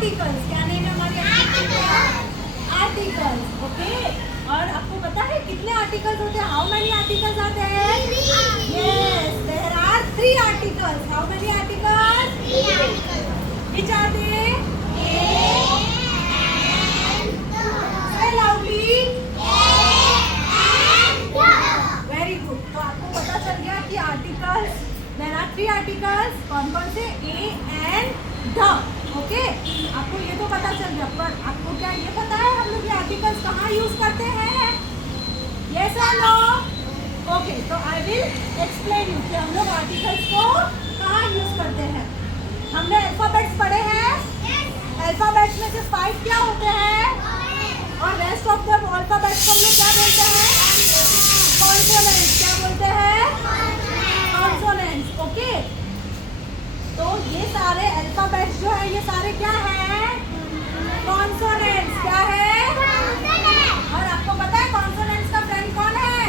Articles. क्या name है हमारे आर्टिकल्स? ओके। और आपको पता है कितने आर्टिकल्स होते हैं? हाउ मेनी आर्टिकल्स आते हैं? Yes, there are 3 articles. How many articles? 3 articles. Which are they? Say loudly. Very good. तो आपको पता चल गया कि आर्टिकल्स, देयर आर 3 आर्टिकल्स। कौन कौन से? A and the. ओके, आपको ये तो पता चल गया, पर आपको क्या ये पता है हम लोग ये आर्टिकल्स कहाँ यूज करते हैं? यस और नो? ओके, तो आई विल एक्सप्लेन यू कि हम लोग आर्टिकल्स को कहाँ यूज करते हैं। हमने अल्फाबेट्स पढ़े हैं। अल्फाबेट्स में से 5 क्या होते हैं? और रेस्ट ऑफ द अल्फाबेट्स को हम लोग क्या बोलते हैं? कॉन्सोनेंट्स। क्या बोलते हैं? कॉन्सोनेंट्स। ओके, तो ये सारे अल्फाबेट्स जो है ये सारे क्या है? कॉन्सोनेंट्स। क्या है? और आपको पता है कॉन्सोनेंट्स का फ्रेंड कौन है?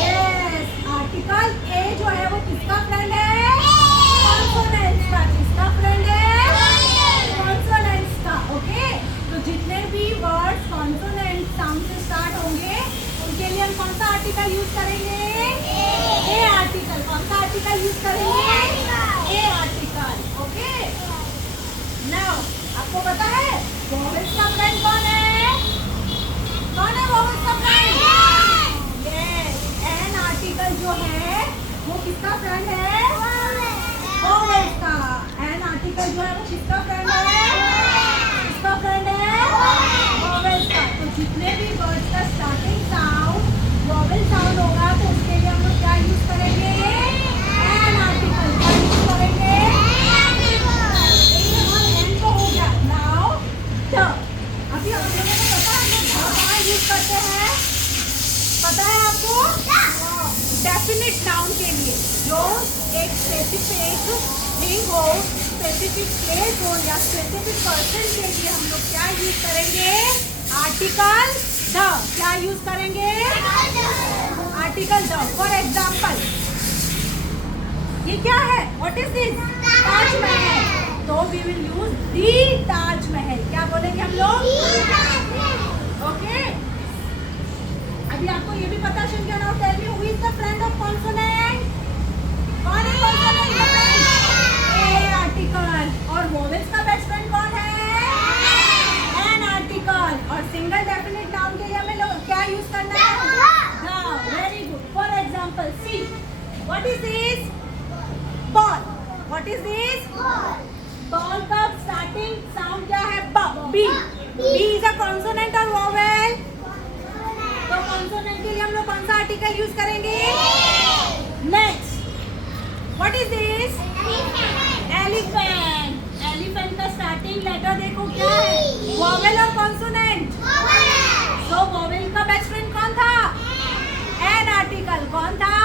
यस, आर्टिकल ए जो है वो किसका फ्रेंड है? कॉन्सोनेंट्स का। किसका फ्रेंड है? कॉन्सोनेंट्स का। ओके, तो जितने भी वर्ड्स कॉन्सोनेंट साउंड से स्टार्ट होंगे उनके लिए हम कौन सा आर्टिकल यूज करेंगे? ए आर्टिकल। कौन सा आर्टिकल यूज करेंगे? ए आर्टिकल। ओके, नाउ आपको पता है वोवेल्स का फ्रेंड कौन है? कौन है वोवेल्स का फ्रेंड? यस, एन आर्टिकल जो है वो किसका फ्रेंड है? वोवेल्स का। एन आर्टिकल जो है वो किसका फ्रेंड है? किसका फ्रेंड है? वोवेल्स का। तो जितने भी वर्ड्स का स्टार्टिंग साउंड वोवेल साउंड होगा तो उसके लिए हम लोग क्या यूज करेंगे? An article. क्या यूज करेंगे? एन तो हो गया। Now the. अभी हम लोगों को पता है हम लोग कहाँ यूज करते हैं? पता है आपको? डेफिनिट नाउन के लिए, जो एक स्पेसिफिक थिंग हो, स्पेसिफिक प्लेस हो या स्पेसिफिक पर्सन के लिए हम लोग क्या यूज करेंगे? Article the. क्या यूज करेंगे? Article the. फॉर एग्जाम्पल, ये क्या है? What is this? ताजमहल। तो we will use the Taj Mahal. क्या बोलेंगे हम लोग? ओके, अभी आपको ये भी पता चल गया ना। Tell me who is the friend of consonant? कौन है कॉन्सोनेंट का फ्रेंड? A article. और वोवेल्स का बेस्ट फ्रेंड कौन है? An article. और सिंगल डेफिनिट नाउन के लिए हमें लोग क्या यूज करना है? The. Very good. For example, see, what is this? Ball. What is this? Ball का स्टार्टिंग साउंड क्या है? ब। B. B is a consonant और वोवेल? तो कॉन्सोनेंट के लिए हम लोग कौन सा आर्टिकल यूज करेंगे? Next, what is this? Elephant. Elephant का स्टार्टिंग लेटर देखो क्या है? वोवेल और कॉन्सोनेंट? तो वोवेल का बेस्ट फ्रेंड कौन था? An article. कौन था?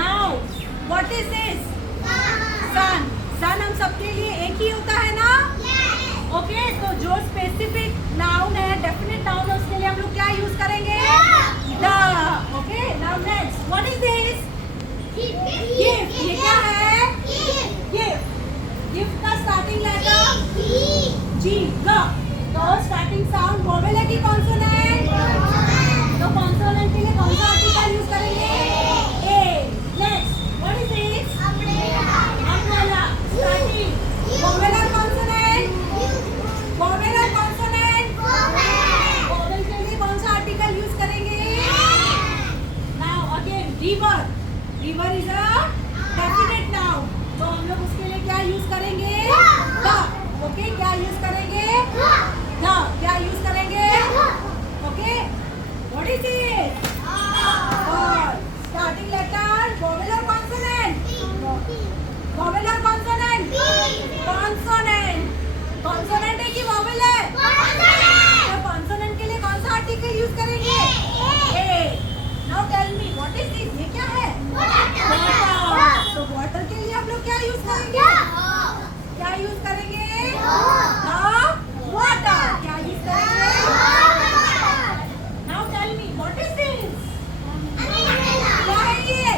Now what is this? Sun. Sun हम सबके लिए एक ही होता है ना? ओके, तो जो स्पेसिफिक नाउन है, डेफिनेट नाउन है, उसके लिए हम लोग क्या यूज करेंगे? The. Okay, now next, what is this? Gift. ये क्या है? गिफ्ट। गिफ्ट का स्टार्टिंग लेटर? जी। ग। तो स्टार्टिंग साउंड वोवेल है कि कॉन्सोनेंट? तो कॉन्सोनेंट के लिए कौन सा आर्टिकल यूज करेंगे? A. Next, what is this? Umbrella. Starting vowel और कॉन्सोनेंट? वोवेल और कॉन्सोनेंट? वोवेल के लिए कौन सा आर्टिकल यूज करेंगे? Now again, river. River is a definite noun, तो हम लोग उसके लिए क्या यूज करेंगे? द। ओके, क्या यूज करेंगे? द। क्या यूज करेंगे? Okay, what is it? Ball. Starting letter vowel और कॉन्सोनेंट? वोवेल और कॉन्सोनेंट? कॉन्सोनेंट। कॉन्सोनेंट है कि वोवेल है? तो कॉन्सोनेंट के लिए कौन सा आर्टिकल यूज करेंगे? A. Now tell me what is this? ये क्या है? वाटर। तो वाटर के लिए हम लोग क्या यूज करेंगे? क्या यूज करेंगे? वाटर। क्या यूज करेंगे? Now tell me what is this? क्या है ये?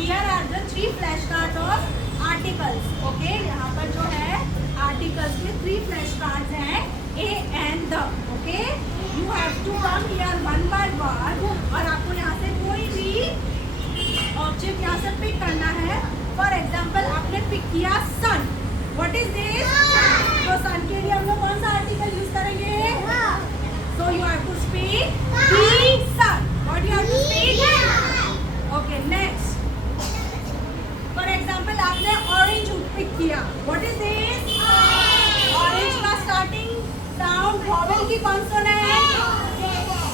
Here are the 3 flashcards of articles. Okay, यहाँ पर जो है articles में 3 flashcards हैं, A and the. Okay, you have to come here one by one और आपको यहाँ से कोई भी ऑब्जेक्ट यहाँ से पिक करना है. फॉर एग्जाम्पल आपने पिक किया सन. What is this? तो सन के लिए हम लोग कौन सा आर्टिकल यूज करेंगे? So you have to speak the sun. What you have to speak? Okay, next. For example आपने ऑरेंज पिक किया. What is this? ऑरेंज का स्टार्टिंग साउंड वॉवेल की कॉन्सोनेंट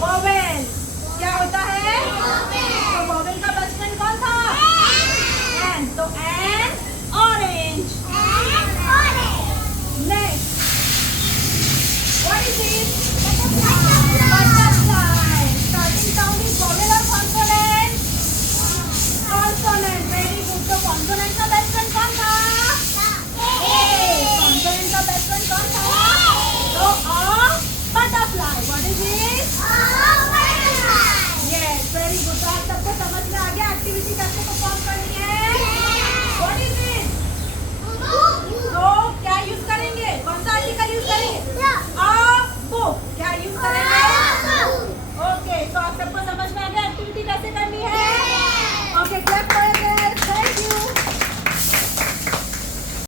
वॉवेल क्या होता है? तो वॉवेल का बेस्ट फ्रेंड कौन था? एन. तो N orange. Next. What is this? Butterfly. Starting sound is vowel और कॉन्सोनेंट? कॉन्सोनेंट. Very good. तो कॉन्सोनेंट का बेस्ट फ्रेंड कौन था? कॉन्सोनेंट का बेस्ट फ्रेंड कौन था? तो बटरफ्लाई. What is it?